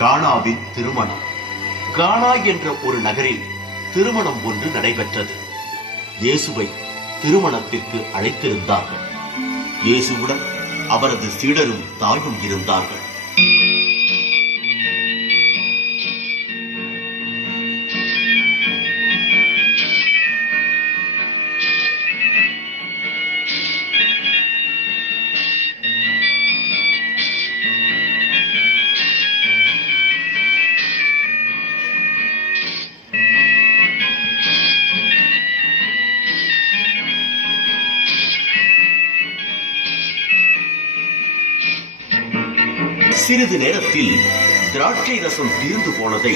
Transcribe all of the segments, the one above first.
கானாவின் திருமணம். கானா என்ற ஒரு நகரில் திருமணம் ஒன்று நடைபெற்றது. இயேசுவை திருமணத்திற்கு அழைத்திருந்தார்கள். இயேசுவுடன் அவரது சீடரும் தாயும் இருந்தார்கள். சிறிது நேரத்தில் திராட்சை ரசம் தீர்ந்து போனதை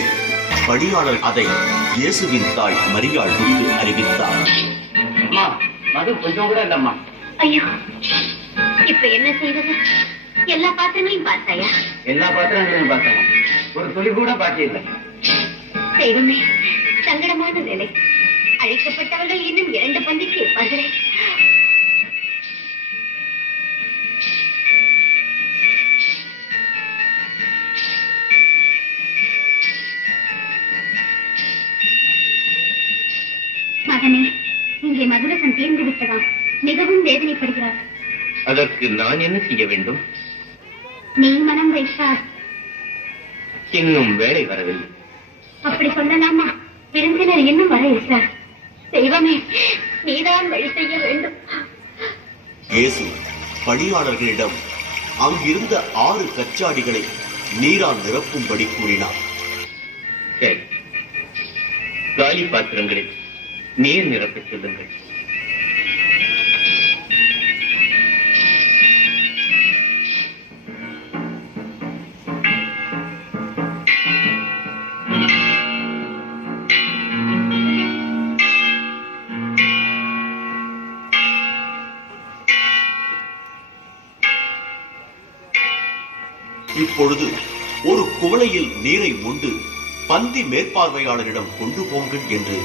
பணியாளர் அதை இயேசுவின் தாய் மரியாளுக்கு அறிவித்தார். மது கொஞ்சம் கூட இல்லம்மா. ஐயோ, இப்ப என்ன செய்வது? எல்லா பாத்திரங்களையும் பார்த்தாயா? எல்லா பாத்திரங்களையும் பார்த்தோம், ஒரு துளி கூட பாக்கி இல்லை. தெய்வமே, சங்கடமான நிலை. அழைக்கப்பட்டவர்கள் இன்னும் 2 பந்திக்கு இருப்பார்களே. மகனே, இங்கே மதுரசம் தீர்ந்து விட்டதாம். மிகவும் வேதனைப்படுகிறார். அதற்கு நான் என்ன செய்ய வேண்டும்? நீ மனம் வைத்தார். இன்னும் வேலை வரவில்லை. அப்படி சொல்லலாமா? விருந்தினர் இன்னும் வர இருக்கிறார். தெய்வமே, நீதான் வழி செய்ய வேண்டும். இயேசு பணியாளர்களிடம் அங்கிருந்த 6 கச்சாடிகளை நீரால் நிரப்பும்படி கூறினார். சரி, காலி பாத்திரங்களில் நீர் நிரப்பிச் சொல்லுங்கள். இப்பொழுது ஒரு குவளையில் நீரை மொண்டு பந்தி மேற்பார்வையாளரிடம் கொண்டு போங்கள் என்று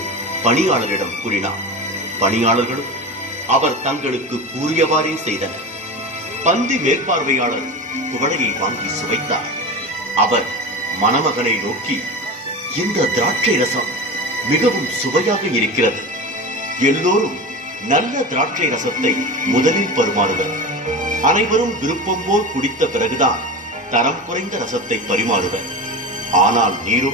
பணியாளரிடம் கூறினார். பணியாளர்களும் அவர் தங்களுக்கு கூறியவாறே செய்தனர். பந்தி மேற்பார்வையாளர் குவளையை வாங்கி சுவைத்தார். அவர் மணமகனை நோக்கி, இந்த திராட்சை ரசம் மிகவும் சுவையாக இருக்கிறது. எல்லோரும் நல்ல திராட்சை ரசத்தை முதலில் பரிமாறுவர். அனைவரும் விருப்பம் போல் குடித்த பிறகுதான் தரம் குறைந்த ரசத்தை பரிமாறுவர். ஆனால் நீரோ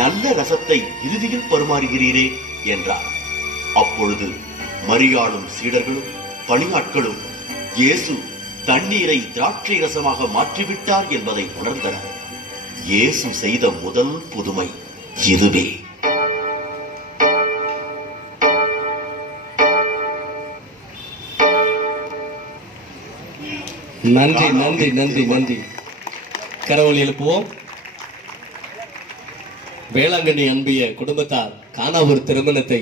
நல்ல ரசத்தை இறுதியில் பரிமாறுகிறீரே என்றார். அப்பொழுது மரியாளும் சீடர்களும் பணியாட்களும் இயேசு தண்ணீரை திராட்சை ரசமாக மாற்றிவிட்டார் என்பதை உணர்ந்தனர். இயேசு செய்த முதல் புதுமை இதுவே. நன்றி நன்றி நன்றி நன்றி. கரவொலி எழுப்புவோம். வேளாங்கண்ணி அன்பிய குடும்பத்தார் கானாவூர் திருமணத்தை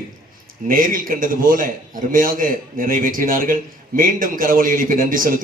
நேரில் கண்டது போல அருமையாக நிறைவேற்றினார்கள். மீண்டும் கரவொலி எழுப்பி நன்றி செலுத்துவோம்.